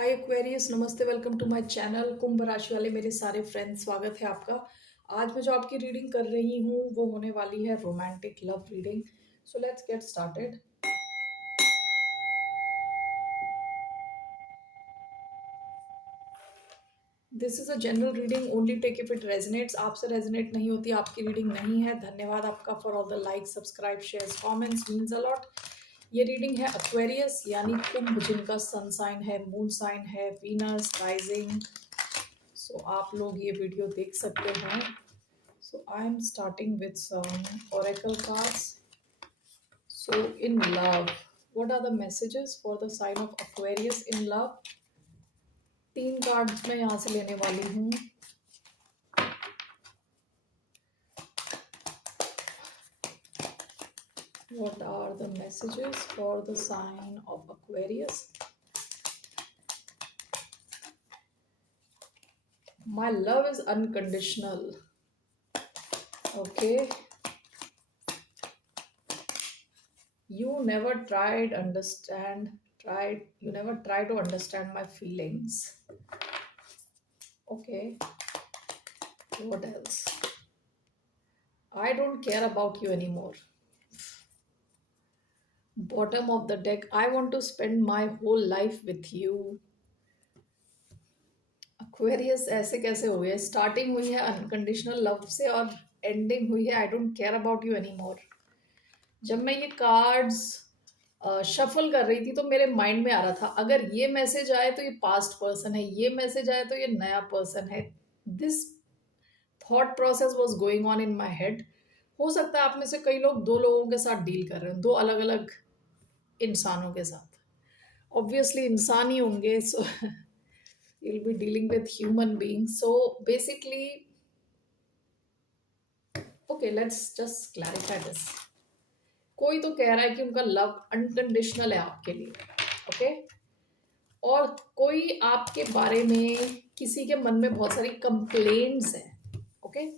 हाय Aquarius, नमस्ते। Welcome to my channel. कुंभ राशि वाले मेरे सारे फ्रेंड्स, स्वागत है आपका। आज मैं जो आपकी रीडिंग कर रही हूँ वो होने वाली है romantic love reading. So let's get started. This is a general reading, only take if it resonates. आपसे रेजनेट नहीं होती, आपकी रीडिंग नहीं है। धन्यवाद आपका for all the like, subscribe, shares, comments, means a lot. ये रीडिंग है एक्वेरियस यानी कुंभ, जिनका सन साइन है, मून साइन है, वीनस राइजिंग। सो आप लोग ये वीडियो देख सकते हैं। So I'm starting with some oracle cards. So in love, what are the messages for the sign of Aquarius in love? तीन कार्ड्स मैं यहाँ से लेने वाली हूँ। What are the messages for the sign of Aquarius? My love is unconditional. Okay. You never you never try to understand my feelings. Okay. What else? I don't care about you anymore. Bottom of the deck, I want to spend my whole life with you. Aquarius ऐसे कैसे हो गए? Starting हुई है unconditional love से और ending हुई है आई don't care about you any मोर। जब मैं ये कार्ड्स शफल कर रही थी तो मेरे माइंड में आ रहा था, अगर ये मैसेज आए तो ये पास्ट पर्सन है, ये मैसेज आए तो ये नया पर्सन है। This thought process was going on in my head. हो सकता है आप में से कई लोग दो लोगों के साथ डील कर रहे हो, दो अलग अलग इंसानों के साथ। ऑब्वियसली इंसान ही होंगे, सो you'll be dealing with human beings. So basically, okay, let's just clarify this. कोई तो कह रहा है कि उनका लव अनकंडीशनल है आपके लिए, ओके। और कोई आपके बारे में, किसी के मन में बहुत सारी कंप्लेंट्स हैं, ओके।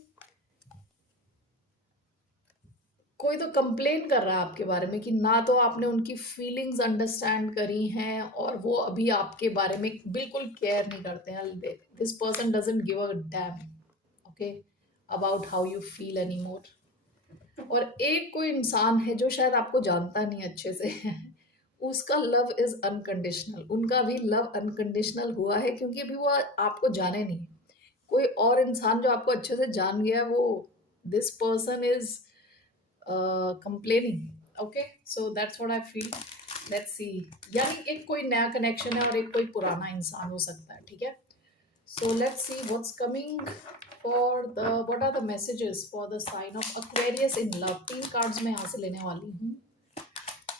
कोई तो कंप्लेन कर रहा है आपके बारे में कि ना तो आपने उनकी फीलिंग्स अंडरस्टैंड करी हैं और वो अभी आपके बारे में बिल्कुल केयर नहीं करते हैं। This person doesn't give a dam, okay, about how you feel any more. और एक कोई इंसान है जो शायद आपको जानता नहीं अच्छे से उसका लव इज अनकंडीशनल। उनका भी लव अनकंडीशनल हुआ है क्योंकि अभी वो आपको जाने नहीं। कोई और इंसान जो आपको अच्छे से जान गया, वो this person is complaining. Okay, so that's what I feel. Let's see. यानी एक कोई नया कनेक्शन है और एक कोई पुराना इंसान हो सकता है, ठीक है। So let's see what's coming for the, what are the messages for the sign of Aquarius in love. तीन कार्ड्स मैं यहाँ से लेने वाली हूँ।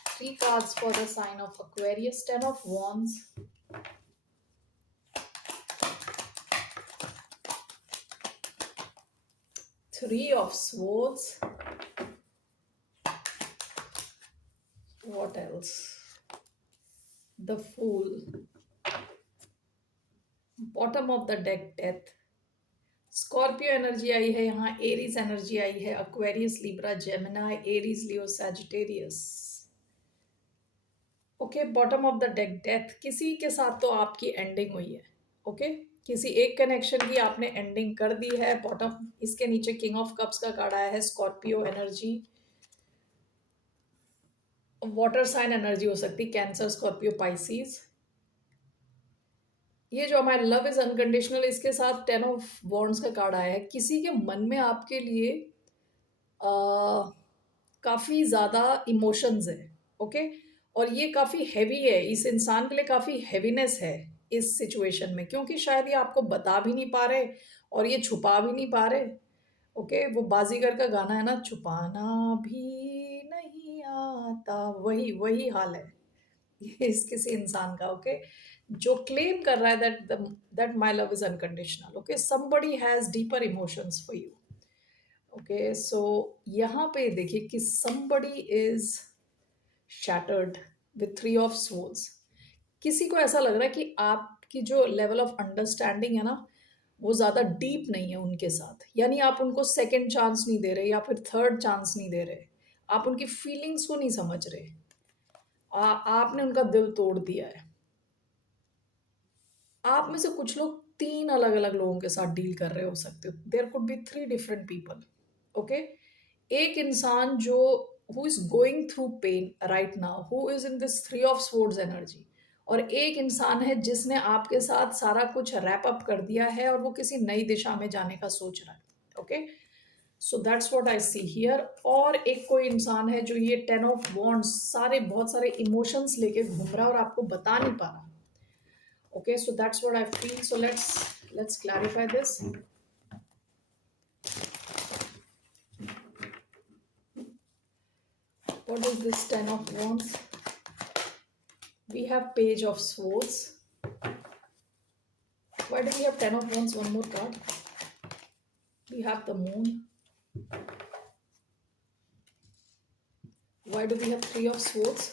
Three cards for the sign of Aquarius. Ten of Wands, Three of Swords. What else? The Fool. Bottom of the deck, Death. Scorpio energy आई है यहाँ, एरीज एनर्जी आई है, Aquarius, Libra, Gemini, Aries, Leo, Sagittarius. Okay, bottom of the deck, death. किसी के साथ तो आपकी एंडिंग हुई है, ओके। किसी एक कनेक्शन की आपने एंडिंग कर दी है। बॉटम, इसके नीचे किंग ऑफ कप्स का कार्ड आया है, Scorpio energy. Water sign energy हो सकती, कैंसर, स्कॉर्पियो, पाइसीज। ये जो हमारा लव इज अनकंडीशनल, इसके साथ टेन ऑफ वॉन्ड्स का कार्ड आया है। किसी के मन में आपके लिए काफ़ी ज़्यादा इमोशंस है, ओके। और ये काफ़ी हैवी है, इस इंसान के लिए काफ़ी हैवीनेस है इस सिचुएशन में, क्योंकि शायद ये आपको बता भी नहीं पा रहे और ये छुपा भी नहीं पा रहे, ओके। वो बाजीगर का गाना है ना, छुपाना भी नहीं आता, वही वही हाल है ये इस किसी इंसान का, ओके। जो क्लेम कर रहा है that my love is unconditional, okay. Somebody has deeper emotions for you, okay. So यहाँ पे देखिए कि somebody is shattered with three of swords। किसी को ऐसा लग रहा है कि आपकी जो लेवल ऑफ अंडरस्टैंडिंग है ना, वो ज़्यादा डीप नहीं है उनके साथ। यानी आप उनको सेकंड चांस नहीं दे रहे या फिर थर्ड चांस नहीं दे रहे। आप उनकी फीलिंग्स को नहीं समझ रहे। आपने उनका दिल तोड़ दिया है। आप में से कुछ लोग 3 अलग-अलग लोगों के साथ डील कर रहे हो सकते हो। There could be 3 different people, okay? एक इंसान जो who is going through pain right now, who is in this 3 of swords energy, और एक इंसान है जिसने आपके साथ सारा कुछ रैप अप कर दिया है और वो किसी नई दिशा में जाने का सोच रहा है, okay? So that's what I see here. और एक कोई इंसान है जो ये 10 ऑफ वॉन्ड्स सारे बहुत सारे इमोशंस लेके घूम रहा है और आपको बता नहीं पा रहा। Okay, so that's what I feel. So let's clarify this. What is this 10 of wands? We have page of swords. Why do we have 10 of wands? One more card. We have the moon. Why do we have 3 of swords?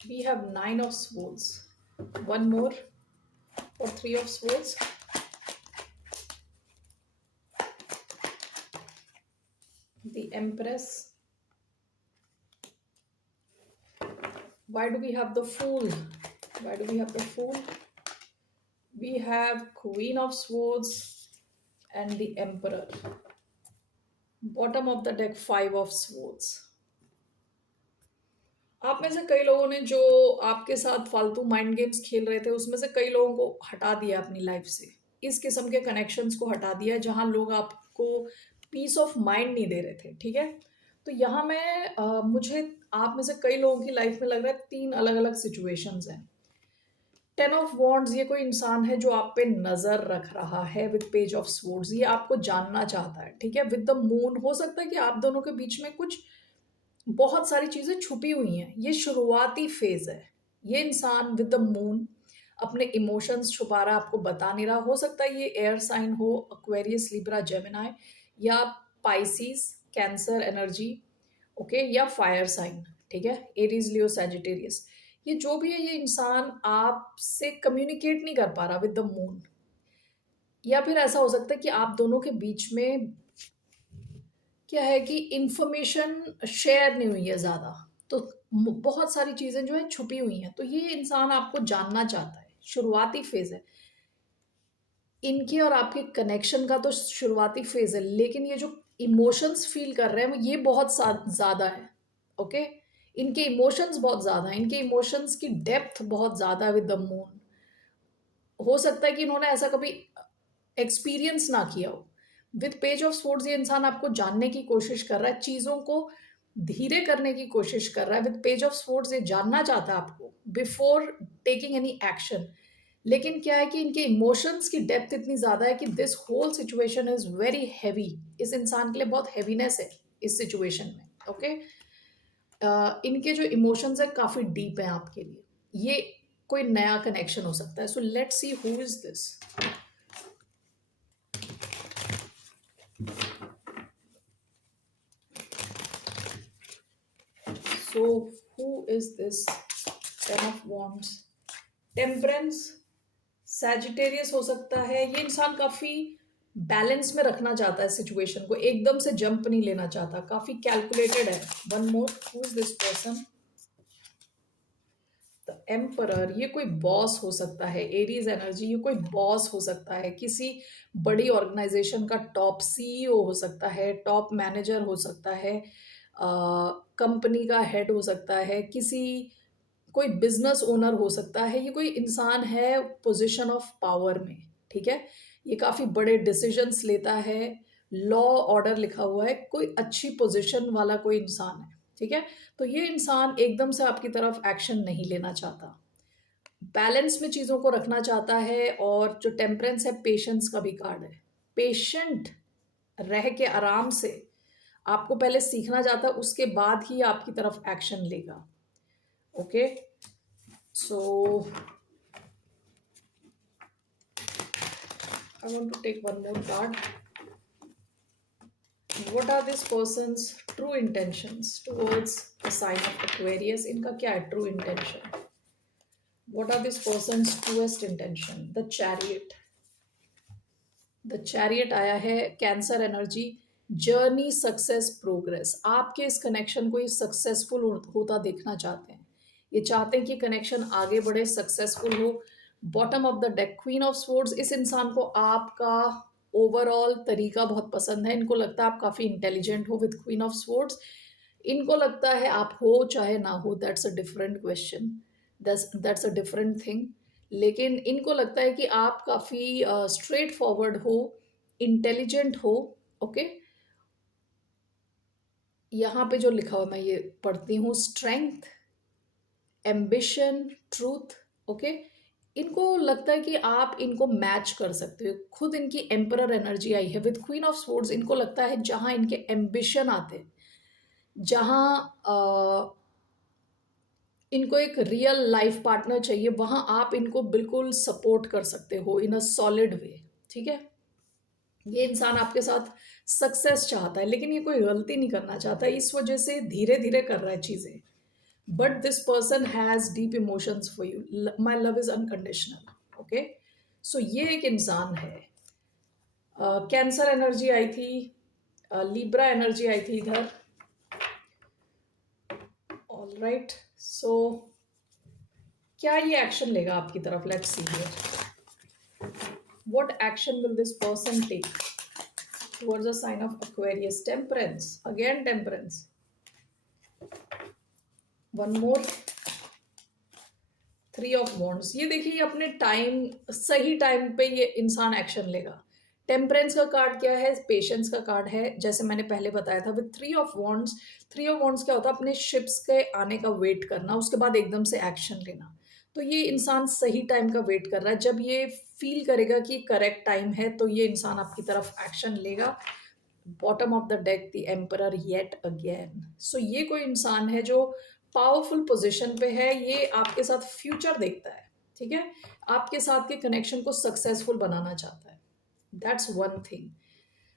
We have 9 of swords. One more for 3 of swords. The Empress. Why do we have the Fool? Why do we have the Fool? We have Queen of Swords and the Emperor. Bottom of the deck, 5 of Swords. आप में से कई लोगों ने जो आपके साथ फालतू माइंड गेम्स खेल रहे थे उसमें से कई लोगों को हटा दिया अपनी लाइफ से। इस किस्म के कनेक्शंस को हटा दिया जहां लोग आपको पीस ऑफ माइंड नहीं दे रहे थे, ठीक है? तो यहाँ मैं मुझे आप में से कई लोगों की लाइफ में लग रहा है 3 अलग अलग सिचुएशंस हैं। 10 ऑफ वॉन्ड्स, ये कोई इंसान है जो आप पे नजर रख रहा है विद पेज ऑफ स्वॉर्ड्स, ये आपको जानना चाहता है, ठीक है? विद द मून हो सकता है कि आप दोनों के बीच में कुछ बहुत सारी चीजें छुपी हुई हैं। ये शुरुआती फेज है। ये इंसान विद द मून अपने इमोशंस छुपा रहा है, आपको बता नहीं रहा। हो सकता है ये एयर साइन हो, एक्वेरियस, लिब्रा, जेमिनाई, या पाइसिस, कैंसर एनर्जी, ओके, या फायर साइन, ठीक है? Aries, Leo, Sagittarius. ये जो भी है, ये इंसान आपसे कम्युनिकेट नहीं कर पा रहा विद द मून। या फिर ऐसा हो सकता है कि आप दोनों के बीच में क्या है कि इंफॉर्मेशन शेयर नहीं हुई है ज़्यादा, तो बहुत सारी चीज़ें जो है छुपी हुई हैं। तो ये इंसान आपको जानना चाहता है, शुरुआती फेज है इनके और आपके कनेक्शन का, तो शुरुआती फेज है, लेकिन ये जो इमोशंस फील कर रहे हैं ये बहुत ज़्यादा है, ओके? इनके इमोशंस बहुत ज़्यादा हैं, इनके इमोशंस की डेप्थ बहुत ज़्यादा है विद द मून। हो सकता है कि इन्होंने ऐसा कभी एक्सपीरियंस ना किया हो। विद पेज ऑफ स्वॉर्ड्स ये इंसान आपको जानने की कोशिश कर रहा है, चीज़ों को धीरे करने की कोशिश कर रहा है। विद पेज ऑफ स्वॉर्ड्स ये जानना चाहता है आपको बिफोर टेकिंग एनी एक्शन। लेकिन क्या है कि इनके इमोशंस की डेप्थ इतनी ज़्यादा है कि this whole situation is very heavy. इस इंसान के लिए बहुत हैवीनेस है इस सिचुएशन में, ओके? इनके जो इमोशंस है काफ़ी डीप हैं आपके लिए। ये कोई नया कनेक्शन हो सकता है। So let's see who is this. So who is this 10 of wands? Temperance, Sagittarius हो सकता है। ये इंसान काफी बैलेंस में रखना चाहता है सिचुएशन को, एकदम से जंप नहीं लेना चाहता, काफी कैलकुलेटेड है। One more, who is this person? The emperor, ये कोई बॉस हो सकता है। एरीज एनर्जी, ये कोई बॉस हो सकता है, किसी बड़ी ऑर्गेनाइजेशन का टॉप सीईओ हो सकता है, टॉप मैनेजर हो सकता है, कंपनी का हेड हो सकता है, किसी कोई बिजनेस ओनर हो सकता है। ये कोई इंसान है पोजीशन ऑफ पावर में, ठीक है? ये काफी बड़े डिसीजंस लेता है, लॉ ऑर्डर लिखा हुआ है, कोई अच्छी पोजीशन वाला कोई इंसान है, ठीक है? तो ये इंसान एकदम से आपकी तरफ एक्शन नहीं लेना चाहता, बैलेंस में चीज़ों को रखना चाहता है। और जो टेम्परेंस है, पेशेंस का भी कार्ड है। पेशेंट रह के आराम से आपको पहले सीखना चाहता है, उसके बाद ही आपकी तरफ एक्शन लेगा, okay? So I want to take one more card. What are this person's true intentions towards the sign of Aquarius? इनका क्या है true intention? What are this person's truest intention? The Chariot. The Chariot आया है, cancer energy. Journey, success, progress. आपके इस connection को ये successful होता देखना चाहते हैं। ये चाहते हैं कि कनेक्शन आगे बढ़े, सक्सेसफुल हो। Bottom of the deck queen of swords, इस इंसान को आपका ओवरऑल तरीका बहुत पसंद है। इनको लगता है आप काफ़ी इंटेलिजेंट हो विद क्वीन ऑफ स्वॉर्ड्स। इनको लगता है आप हो चाहे ना हो, that's a different question, that's a different thing. लेकिन इनको लगता है कि आप काफ़ी स्ट्रेट फॉरवर्ड हो, इंटेलिजेंट हो। ओके, यहाँ पे जो लिखा हुआ मैं ये पढ़ती हूँ, स्ट्रेंथ, एम्बिशन, ट्रूथ। ओके, इनको लगता है कि आप इनको मैच कर सकते हो। खुद इनकी एम्परर एनर्जी आई है विद क्वीन ऑफ स्वॉर्ड्स। इनको लगता है जहाँ इनके एम्बिशन आते हैं, जहाँ इनको एक रियल लाइफ पार्टनर चाहिए, वहाँ आप इनको बिल्कुल सपोर्ट कर सकते हो इन अ सॉलिड वे। ठीक है, ये इंसान आपके साथ सक्सेस चाहता है, लेकिन ये कोई गलती नहीं करना चाहता, इस वजह से धीरे धीरे कर रहा है चीज़ें। But this person has deep emotions for you, my love is unconditional. Okay, so ये एक इंसान है। कैंसर एनर्जी आई थी, लिब्रा एनर्जी आई थी इधर। ऑल राइट, सो क्या ये एक्शन लेगा आपकी तरफ? Let's see here, what action will this person take towards a sign of Aquarius? Temperance, again temperance, one more, three of wands. ये देखिए, ये अपने टाइम, सही टाइम पे ये इंसान एक्शन लेगा। टेम्परेंस का कार्ड क्या है? पेशेंस का कार्ड है, जैसे मैंने पहले बताया था। With three of wands, three of wands क्या होता है? अपने शिप्स के आने का वेट करना, उसके बाद एकदम से एक्शन लेना। तो ये इंसान सही टाइम का वेट कर रहा है। जब ये फील करेगा कि करेक्ट टाइम है, तो ये इंसान आपकी तरफ एक्शन लेगा। Bottom of the deck, the emperor yet again. So ये कोई इंसान है जो पावरफुल पोजीशन पे है, ये आपके साथ फ्यूचर देखता है। ठीक है, आपके साथ के कनेक्शन को सक्सेसफुल बनाना चाहता है। That's one thing.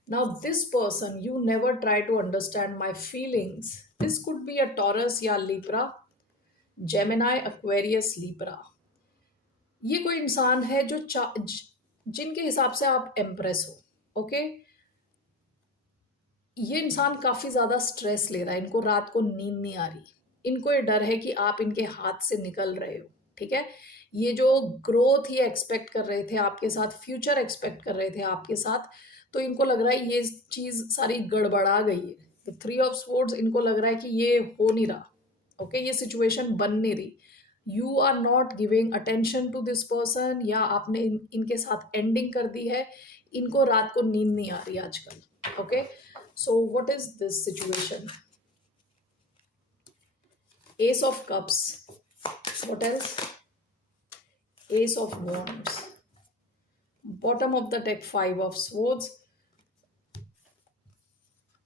Now this person, you never try to understand my feelings. This could be a Taurus या लिब्रा, जेमिनाई, एक्वेरियस, लिब्रा। ये कोई इंसान है जो जिनके हिसाब से आप एम्प्रेस हो। ओके, ये इंसान काफ़ी ज़्यादा स्ट्रेस ले रहा है, इनको रात को नींद नहीं आ रही। इनको ये डर है कि आप इनके हाथ से निकल रहे हो। ठीक है, ये जो ग्रोथ ये एक्सपेक्ट कर रहे थे आपके साथ, फ्यूचर एक्सपेक्ट कर रहे थे आपके साथ, तो इनको लग रहा है ये चीज़ सारी गड़बड़ा गई है। तो थ्री ऑफ स्वॉर्ड्स, इनको लग रहा है कि ये हो नहीं रहा। ओके, ये सिचुएशन बन नहीं रही। You are not giving attention to this person, या आपने इनके साथ एंडिंग कर दी है। इनको रात को नींद नहीं आ रही आजकल। Okay, so what is this situation? Ace of Cups, what else? Ace of Wands, bottom of the deck, Five of Swords।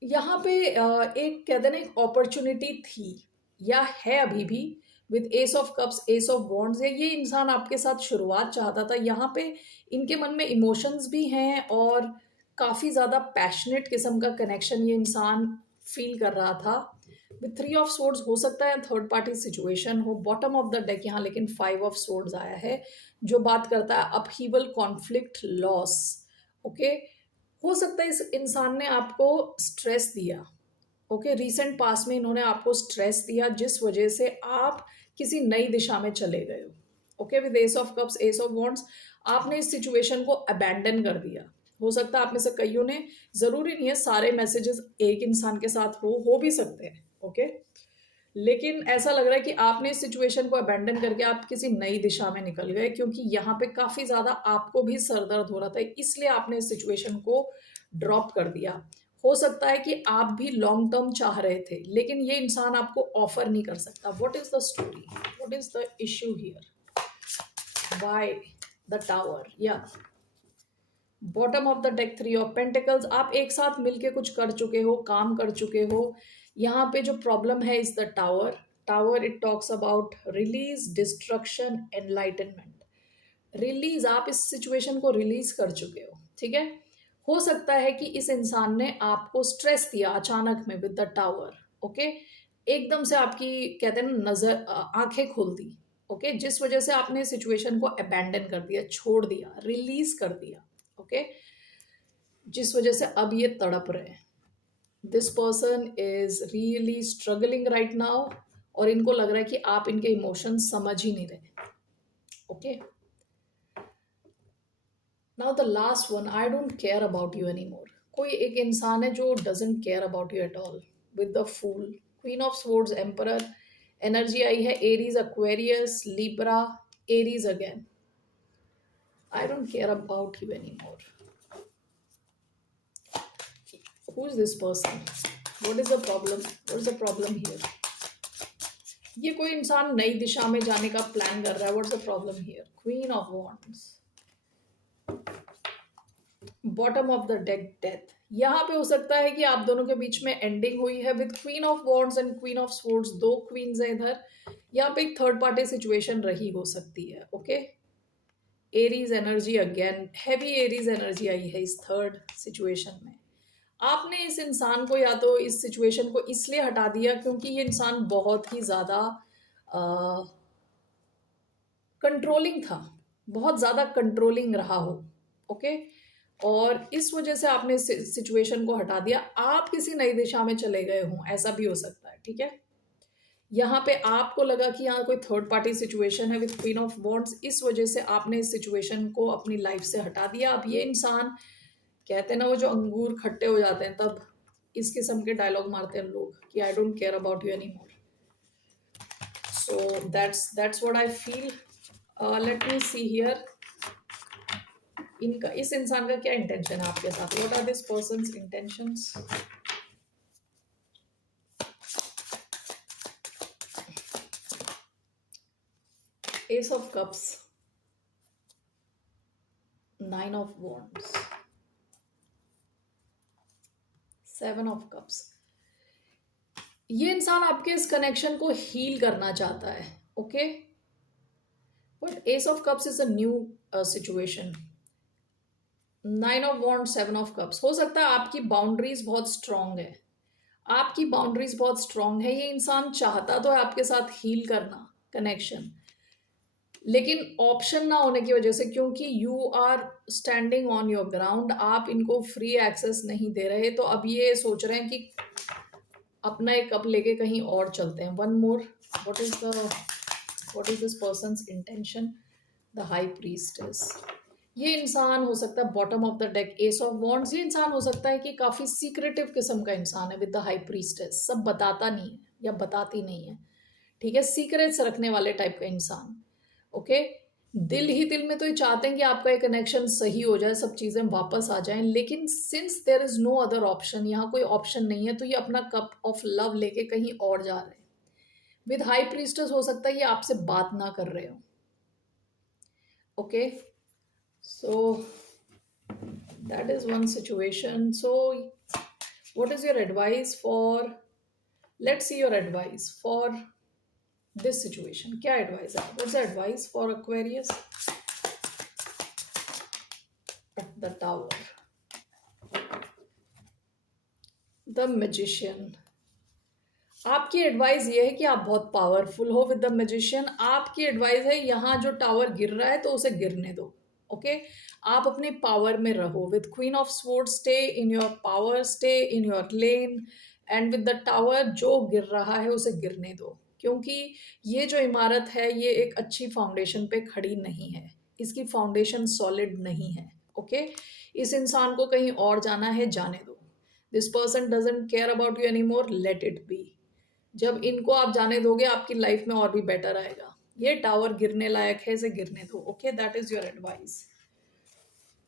यहाँ पे एक कहते ना, एक अपॉर्चुनिटी थी या है अभी भी with S of cups, S of wands. ये इंसान आपके साथ शुरुआत चाहता था। यहाँ पे इनके मन में इमोशंस भी हैं और काफ़ी ज़्यादा पैशनेट किस्म का कनेक्शन ये इंसान फील कर रहा था। विद थ्री ऑफ सोर्ड्स, हो सकता है थर्ड पार्टी सिचुएशन हो। बॉटम ऑफ द डेक यहाँ लेकिन फाइव ऑफ सोर्ड्स आया है, जो बात करता है अपहीवल, कॉन्फ्लिक्ट, लॉस। ओके, हो सकता है इस इंसान ने आपको स्ट्रेस दिया। ओके, रीसेंट पास में इन्होंने आपको स्ट्रेस दिया, जिस वजह से आप किसी नई दिशा में चले गए हो। Okay, with S of cups, S of wands, आपने इस सिचुएशन को अबैंडन कर दिया। हो सकता है आप में से कईयों ने, जरूरी नहीं है सारे मैसेजेस एक इंसान के साथ हो भी सकते हैं। ओके, लेकिन ऐसा लग रहा है कि आपने इस सिचुएशन को अबैंडन करके आप किसी नई दिशा में निकल गए, क्योंकि यहाँ पे काफ़ी ज़्यादा आपको भी सर दर्द हो रहा था, इसलिए आपने इस सिचुएशन को ड्रॉप कर दिया। हो सकता है कि आप भी लॉन्ग टर्म चाह रहे थे, लेकिन ये इंसान आपको ऑफर नहीं कर सकता। What is the story? What is the issue here? By the tower, या bottom of the deck, three of pentacles. आप एक साथ मिलके कुछ कर चुके हो, काम कर चुके हो। यहाँ पे जो प्रॉब्लम है is the tower. Tower, it talks about release, destruction, enlightenment. Release, आप इस सिचुएशन को रिलीज कर चुके हो। ठीक है, हो सकता है कि इस इंसान ने आपको स्ट्रेस दिया अचानक में विद द टावर। ओके, एकदम से आपकी कहते हैं ना, नजर, आंखें खोल दी। ओके, जिस वजह से आपने सिचुएशन को अबैंडन कर दिया, छोड़ दिया, रिलीज कर दिया। ओके, जिस वजह से अब ये तड़प रहे हैं। This person is really struggling right now, और इनको लग रहा है कि आप इनके इमोशंस समझ ही नहीं रहे. Okay, now the last one, I don't care about you any more. कोई एक इंसान है जो doesn't care about you at all. With the fool, queen of swords, emperor energy आई है. Aries, Aquarius, Libra, Aries again. I don't care about you any more. Who is this person? What is the problem? What is the problem here? ये कोई इंसान नई दिशा में जाने का plan कर रहा है. What's the problem here? Queen of Wands. Bottom of the deck, death. यहाँ पे हो सकता है कि आप दोनों के बीच में एंडिंग हुई है with queen of wands and queen of swords. दो क्वींस हैं इधर. यहाँ पे एक थर्ड पार्टी सिचुएशन रही हो सकती है. Okay, Aries energy again, heavy Aries energy आई है इस थर्ड सिचुएशन में. आपने इस इंसान को या तो इस सिचुएशन को इसलिए हटा दिया क्योंकि ये इंसान बहुत ही ज़्यादा कंट्रोलिंग था, बहुत ज़्यादा कंट्रोलिंग रहा हो. ओके, और इस वजह से आपने सिचुएशन को हटा दिया. आप किसी नई दिशा में चले गए हों, ऐसा भी हो सकता है. ठीक है, यहाँ पे आपको लगा कि यहाँ कोई थर्ड पार्टी सिचुएशन है विद क्वीन ऑफ वॉन्ड्स, इस वजह से आपने इस सिचुएशन को अपनी लाइफ से हटा दिया. अब ये इंसान, कहते हैं ना वो जो अंगूर खट्टे हो जाते हैं, तब इस किस्म के डायलॉग मारते हैं लोग कि I don't care about you any more. So that's what I feel. Let me see here, इनका, इस इंसान का क्या इंटेंशन है आपके साथ. What are this person's intentions. Ace of cups, nine of wands, seven of cups. ये इंसान आपके इस कनेक्शन को हील करना चाहता है. Okay, but ace of cups is a new situation. Nine of wand, seven of cups. हो सकता है आपकी बाउंड्रीज बहुत स्ट्रांग है, आपकी बाउंड्रीज बहुत स्ट्रांग है. ये इंसान चाहता तो है आपके साथ हील करना कनेक्शन, लेकिन ऑप्शन ना होने की वजह से, क्योंकि you are standing on your ground, आप इनको फ्री एक्सेस नहीं दे रहे, तो अब ये सोच रहे हैं कि अपना एक कप लेके कहीं और चलते हैं. One more, what is this persons intention. The high priestess. ये इंसान हो सकता है bottom of the deck, S of wands. ये इंसान हो सकता है कि काफी सीक्रेटिव किस्म का इंसान है विद द हाई प्रीस्टेस. सब बताता नहीं है या बताती नहीं है. ठीक है, सीक्रेट्स रखने वाले टाइप का इंसान. ओके, दिल ही दिल में तो ये चाहते हैं कि आपका एक कनेक्शन सही हो जाए, सब चीज़ें वापस आ जाएं, लेकिन since there is no other option, यहाँ कोई ऑप्शन नहीं है, तो ये अपना कप ऑफ लव लेके कहीं और जा रहे हैं. विद हाई प्रीस्टेस हो सकता है ये आपसे बात ना कर रहे हो. Okay, so that is one situation. So what is your advice for, let's see your advice for this situation. क्या एडवाइस है, what's the advice for Aquarius. The tower, the magician. आपकी एडवाइस ये है कि आप बहुत पावरफुल हो with the magician. आपकी एडवाइस है यहाँ जो टावर गिर रहा है तो उसे गिरने दो. ओके, आप अपने पावर में रहो. With queen of swords, stay in your power, stay in your lane. And with the tower, जो गिर रहा है उसे गिरने दो, क्योंकि ये जो इमारत है ये एक अच्छी फाउंडेशन पे खड़ी नहीं है, इसकी फाउंडेशन सॉलिड नहीं है. ओके, इस इंसान को कहीं और जाना है, जाने दो. This person doesn't care about you any more, let it be. जब इनको आप जाने दोगे आपकी लाइफ में और भी बेटर आएगा. ये टावर गिरने लायक है, इसे गिरने दो. Okay, that is your advice.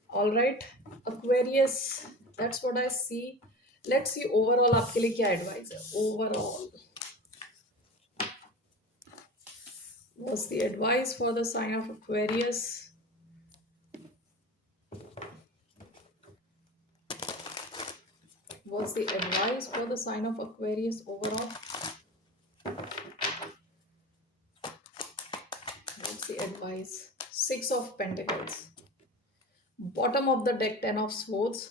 All right Aquarius, that's what I see. Let's see overall आपके लिए क्या एडवाइस है. Overall, what's the advice for the sign of Aquarius. What's the advice for the sign of Aquarius overall? What's the advice? Six of Pentacles. Bottom of the deck, Ten of Swords.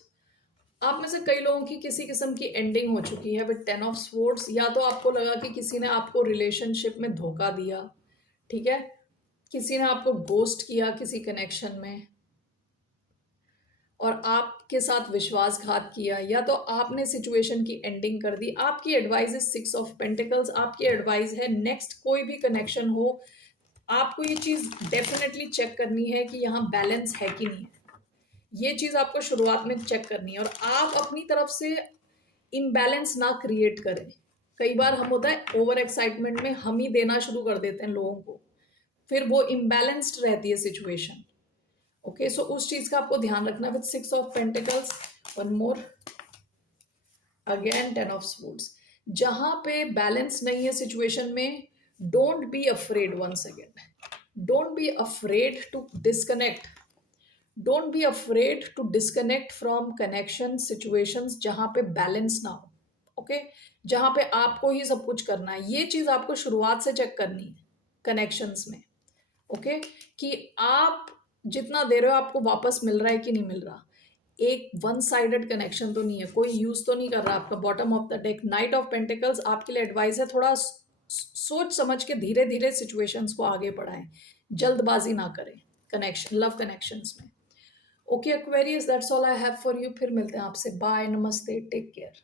आप में से कई लोगों की किसी किस्म की ending हो चुकी है विद टेन ऑफ स्वॉर्ड्स. या तो आपको लगा कि किसी ने आपको रिलेशनशिप में धोखा दिया, ठीक है, किसी ने आपको गोस्ट किया किसी कनेक्शन में, और आपके साथ विश्वासघात किया, या तो आपने सिचुएशन की एंडिंग कर दी। आपकी एडवाइस इज 6 ऑफ पेंटिकल्स, आपकी एडवाइस है नेक्स्ट कोई भी कनेक्शन हो, आपको ये चीज़ डेफिनेटली चेक करनी है कि यहाँ बैलेंस है कि नहीं है। ये चीज़ आपको शुरुआत में चेक करनी है, और आप अपनी तरफ से इम्बैलेंस ना क्रिएट करें। कई बार हम होता है ओवर एक्साइटमेंट में हम ही देना शुरू कर देते हैं लोगों को, फिर वो इम्बैलेंस्ड रहती है सिचुएशन। ओके, सो उस चीज का आपको ध्यान रखना। With 6 of pentacles, one more, again 10 of swords. जहां पे बैलेंस नहीं है सिचुएशन में, don't be afraid, once again don't be afraid to disconnect, don't be afraid to disconnect from connection situations जहां पे बैलेंस ना हो। ओके, जहां पे आपको ही सब कुछ करना है, ये चीज आपको शुरुआत से चेक करनी है कनेक्शंस में। ओके, कि आप जितना दे रहे हो आपको वापस मिल रहा है कि नहीं मिल रहा। एक वन साइडेड कनेक्शन तो नहीं है, कोई यूज तो नहीं कर रहा आपका। Bottom of the deck, night of pentacles, आपके लिए एडवाइस है थोड़ा सोच समझ के धीरे धीरे सिचुएशंस को आगे बढ़ाएं, जल्दबाजी ना करें कनेक्शन, लव कनेक्शंस में। Okay Aquarius, that's all I have for you. फिर मिलते हैं आपसे, बाय, नमस्ते, टेक केयर।